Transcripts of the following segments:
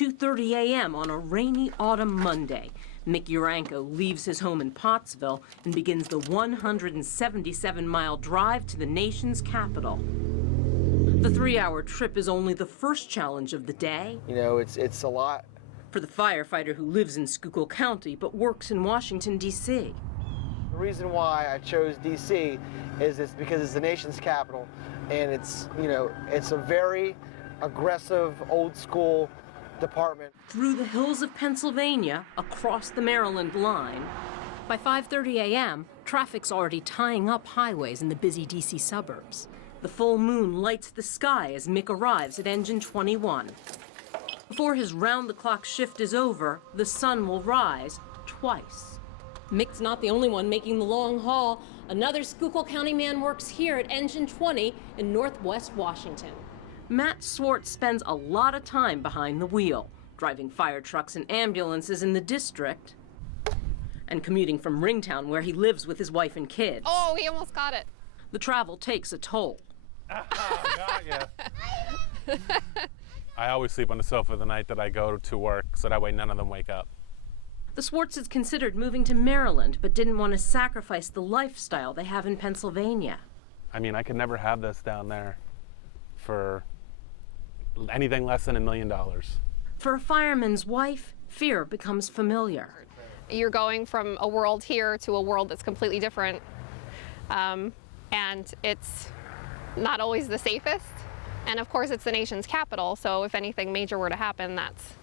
2:30 a.m. on a rainy autumn Monday. Mick Uranko leaves his home in Pottsville and begins the 177-mile drive to the nation's capital. The 3-hour trip is only the first challenge of the day. You know, it's a lot. For the firefighter who lives in Schuylkill County but works in Washington, D.C. The reason why I chose D.C. is it's because it's the nation's capital, and it's, you know, it's a very aggressive, old school department. Through the hills of Pennsylvania, across the Maryland line. By 5:30 a.m., traffic's already tying up highways in the busy D.C. suburbs. The full moon lights the sky as Mick arrives at Engine 21. Before his round-the-clock shift is over, the sun will rise twice. Mick's not the only one making the long haul. Another Schuylkill County man works here at Engine 20 in Northwest Washington. Matt Swartz spends a lot of time behind the wheel, driving fire trucks and ambulances in the district and commuting from Ringtown, where he lives with his wife and kids. Oh, he almost got it. The travel takes a toll. Got ya. I always sleep on the sofa the night that I go to work, so that way none of them wake up. The Swartzes considered moving to Maryland, but didn't want to sacrifice the lifestyle they have in Pennsylvania. I mean, I could never have this down there for anything less than $1 million. For a fireman's wife, fear becomes familiar. You're going from a world here to a world that's completely different, and it's not always the safest. And of course, it's the nation's capital, so if anything major were to happen, that's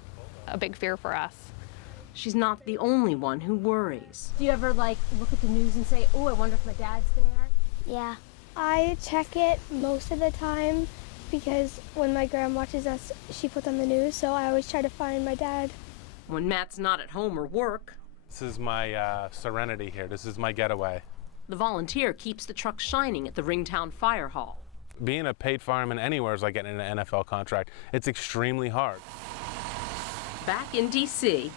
a big fear for us. She's not the only one who worries. Do you ever like look at the news and say, oh, I wonder if my dad's there? Yeah. I check it most of the time because when my grandma watches us, she puts on the news, so I always try to find my dad. When Matt's not at home or work, This is my serenity here. This is my getaway. the volunteer keeps the truck shining at the Ringtown Fire Hall. Being a paid fireman anywhere is like getting an NFL contract. It's extremely hard. Back in D.C.,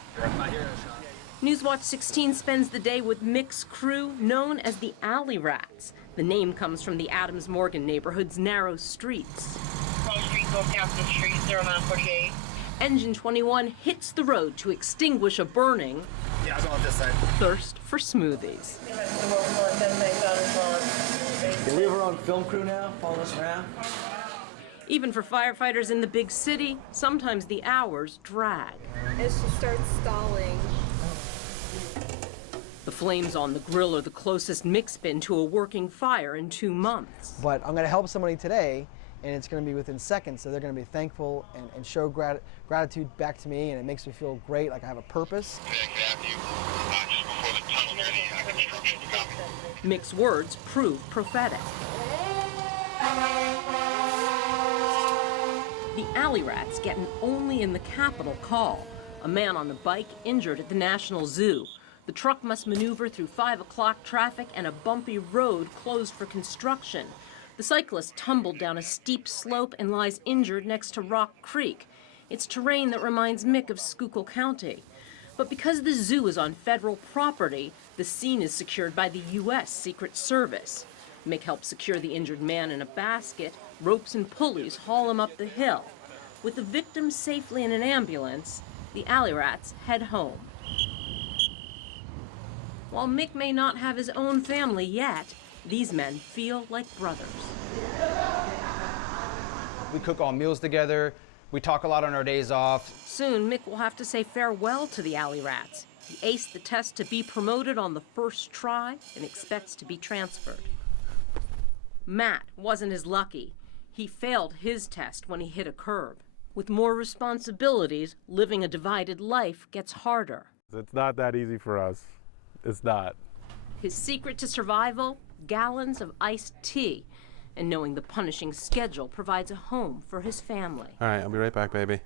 Newswatch 16 spends the day with Mick's crew, known as the Alley Rats. The name comes from the Adams Morgan neighborhood's narrow streets. Street, North Capitol Street, 0948. Engine 21 hits the road to extinguish a burning Yeah, I was on this side. thirst for smoothies. We were on film crew now, following us around. Even for firefighters in the big city, sometimes the hours drag. As she starts stalling. The flames on the grill are the closest Mick's been to a working fire in 2 months. But I'm going to help somebody today, and it's going to be within seconds, so they're going to be thankful and show gratitude back to me, and it makes me feel great, like I have a purpose. Mick's words prove prophetic. The Alley Rats get an only in the capital call. A man on the bike injured at the National Zoo. The truck must maneuver through 5 o'clock traffic and a bumpy road closed for construction. The cyclist tumbled down a steep slope and lies injured next to Rock Creek. It's terrain that reminds Mick of Schuylkill County. But because the zoo is on federal property, the scene is secured by the U.S. Secret Service. Mick helps secure the injured man in a basket. Ropes and pulleys haul him up the hill. With the victim safely in an ambulance, the Alley Rats head home. While Mick may not have his own family yet, these men feel like brothers. We cook all meals together. We talk a lot on our days off. Soon, Mick will have to say farewell to the Alley Rats. He aced the test to be promoted on the first try and expects to be transferred. Matt wasn't as lucky. He failed his test when he hit a curb. With more responsibilities, living a divided life gets harder. It's not that easy for us. It's not. His secret to survival? Gallons of iced tea. And knowing the punishing schedule provides a home for his family. All right, I'll be right back, baby.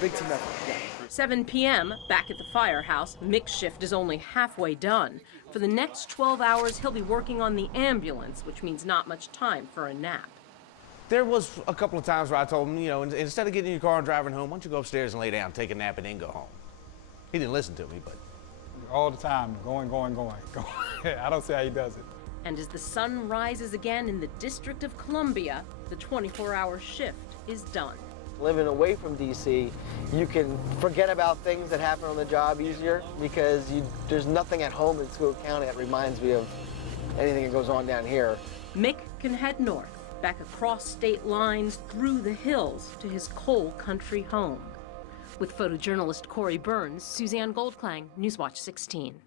Big team effort. Yeah. 7 p.m., back at the firehouse, Mick's shift is only halfway done. For the next 12 hours, he'll be working on the ambulance, which means not much time for a nap. There was a couple of times where I told him, you know, instead of getting in your car and driving home, why don't you go upstairs and lay down, take a nap, and then go home. He didn't listen to me, but. All the time, going. I don't see how he does it. And as the sun rises again in the District of Columbia, the 24-hour shift is done. living away from DC, you can forget about things that happen on the job easier because there's nothing at home in School County that reminds me of anything that goes on down here. Mick can head north, back across state lines, through the hills to his coal country home. With photojournalist Corey Burns, Suzanne Goldklang, Newswatch 16.